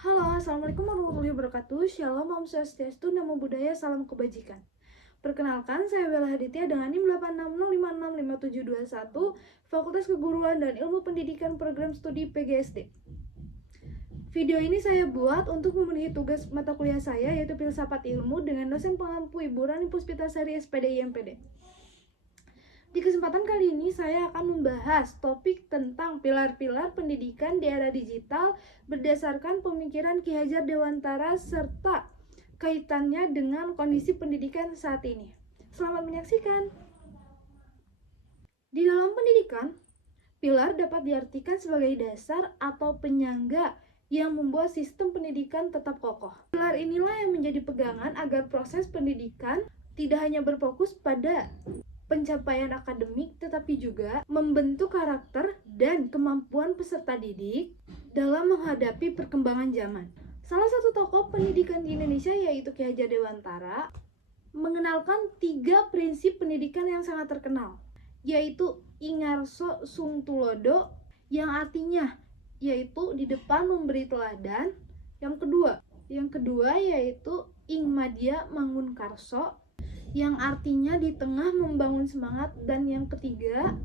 Halo, Assalamualaikum warahmatullahi wabarakatuh. Shalom, Om Swastiastu, Namo Buddhaya, Salam Kebajikan. Perkenalkan, saya Bella Haditya dengan NIM 860565721, Fakultas Keguruan dan Ilmu Pendidikan Program Studi PGSD. Video ini saya buat untuk memenuhi tugas mata kuliah saya, yaitu Filsafat Ilmu, dengan dosen pengampu Ibu Rani Puspitasari, SPD IMPD. Di kesempatan kali ini saya akan membahas topik tentang pilar-pilar pendidikan di era digital berdasarkan pemikiran Ki Hajar Dewantara serta kaitannya dengan kondisi pendidikan saat ini. Selamat menyaksikan. Di dalam pendidikan, pilar dapat diartikan sebagai dasar atau penyangga yang membuat sistem pendidikan tetap kokoh. Pilar inilah yang menjadi pegangan agar proses pendidikan tidak hanya berfokus pada pencapaian akademik, tetapi juga membentuk karakter dan kemampuan peserta didik dalam menghadapi perkembangan zaman. Salah satu tokoh pendidikan di Indonesia, yaitu Ki Hajar Dewantara, mengenalkan 3 prinsip pendidikan yang sangat terkenal, yaitu Ingarso Sung Tulodo, yang artinya yaitu di depan memberi teladan. Yang kedua yaitu Ing Madya Mangun Karso, yang artinya di tengah membangun semangat. Dan yang ketiga,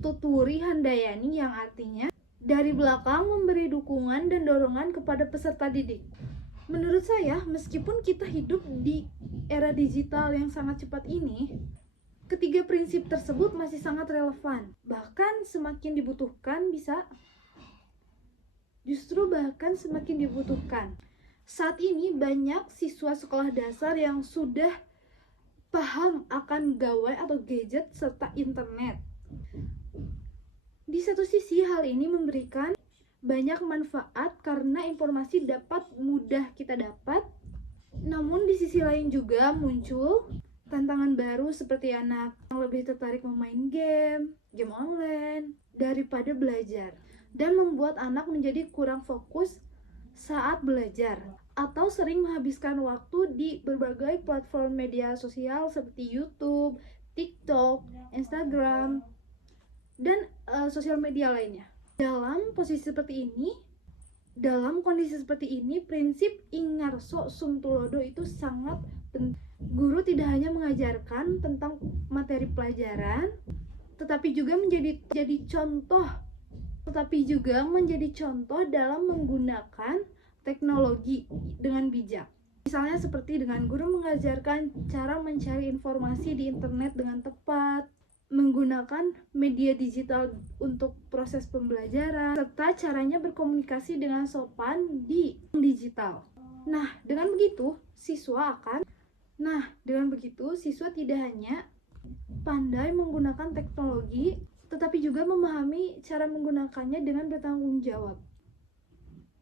Tuturi Handayani, yang artinya dari belakang memberi dukungan dan dorongan kepada peserta didik. Menurut saya, meskipun kita hidup di era digital yang sangat cepat ini, ketiga prinsip tersebut masih sangat relevan, bahkan semakin dibutuhkan bahkan semakin dibutuhkan. Saat ini banyak siswa sekolah dasar yang sudah paham akan gawai atau gadget serta internet. Di satu sisi, hal ini memberikan banyak manfaat karena informasi dapat mudah kita dapat. Namun di sisi lain juga muncul tantangan baru, seperti anak yang lebih tertarik memain game online daripada belajar, dan membuat anak menjadi kurang fokus saat belajar, atau sering menghabiskan waktu di berbagai platform media sosial seperti YouTube, TikTok, Instagram, dan sosial media lainnya. Dalam kondisi seperti ini, prinsip Ingarso Sung Tulodo itu sangat penting. Guru tidak hanya mengajarkan tentang materi pelajaran, tetapi juga menjadi contoh dalam menggunakan teknologi dengan bijak. Misalnya seperti dengan guru mengajarkan cara mencari informasi di internet dengan tepat, menggunakan media digital untuk proses pembelajaran, serta caranya berkomunikasi dengan sopan di digital. Dengan begitu siswa tidak hanya pandai menggunakan teknologi, tetapi juga memahami cara menggunakannya dengan bertanggung jawab.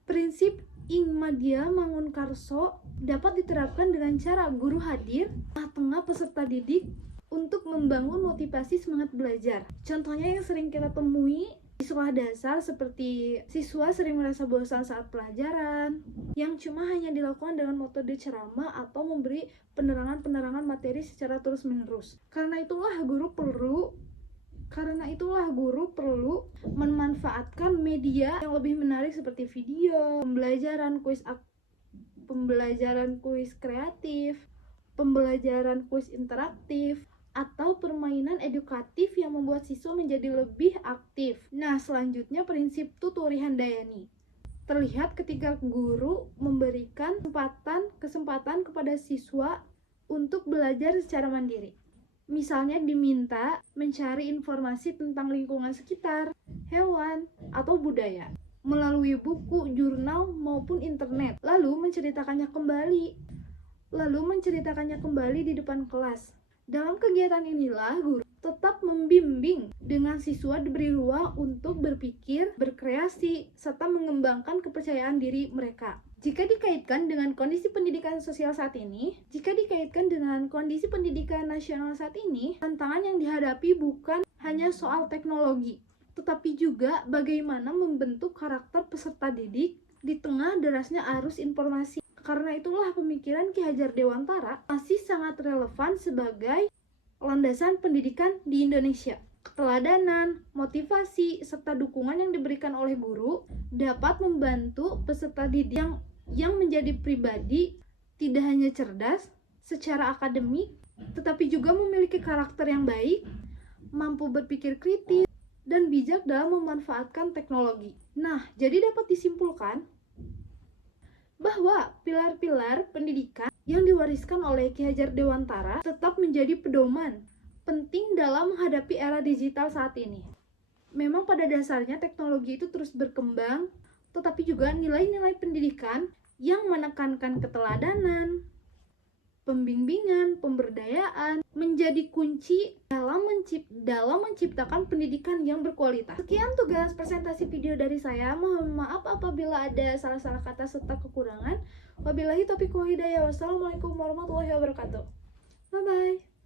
Prinsip Ing Madya Mangun Karso dapat diterapkan dengan cara guru hadir di tengah peserta didik untuk membangun motivasi semangat belajar. Contohnya yang sering kita temui di sekolah dasar, seperti siswa sering merasa bosan saat pelajaran, yang cuma hanya dilakukan dengan metode ceramah atau memberi penerangan materi secara terus-menerus. Karena itulah guru perlu memanfaatkan media yang lebih menarik seperti video, pembelajaran kuis kreatif, pembelajaran kuis interaktif, atau permainan edukatif yang membuat siswa menjadi lebih aktif. Selanjutnya prinsip Tuturi Handayani terlihat ketika guru memberikan kesempatan kepada siswa untuk belajar secara mandiri. Misalnya diminta mencari informasi tentang lingkungan sekitar, hewan, atau budaya melalui buku, jurnal, maupun internet, lalu menceritakannya kembali di depan kelas. Dalam kegiatan inilah guru tetap membimbing dengan siswa diberi ruang untuk berpikir, berkreasi, serta mengembangkan kepercayaan diri mereka. Jika dikaitkan dengan kondisi pendidikan nasional saat ini, tantangan yang dihadapi bukan hanya soal teknologi, tetapi juga bagaimana membentuk karakter peserta didik di tengah derasnya arus informasi. Karena itulah pemikiran Ki Hajar Dewantara masih sangat relevan sebagai landasan pendidikan di Indonesia. Keteladanan, motivasi, serta dukungan yang diberikan oleh guru dapat membantu peserta didik yang menjadi pribadi tidak hanya cerdas secara akademik, tetapi juga memiliki karakter yang baik, mampu berpikir kritis, dan bijak dalam memanfaatkan teknologi. Nah, jadi dapat disimpulkan bahwa pilar-pilar pendidikan yang diwariskan oleh Ki Hajar Dewantara tetap menjadi pedoman penting dalam menghadapi era digital saat ini. Memang pada dasarnya teknologi itu terus berkembang, tetapi juga nilai-nilai pendidikan yang menekankan keteladanan, pembimbingan, pemberdayaan menjadi kunci dalam menciptakan pendidikan yang berkualitas. Sekian tugas presentasi video dari saya. Mohon maaf apabila ada salah-salah kata serta kekurangan. Wabillahi taufiq wal hidayah. Wassalamualaikum warahmatullahi wabarakatuh. Bye bye.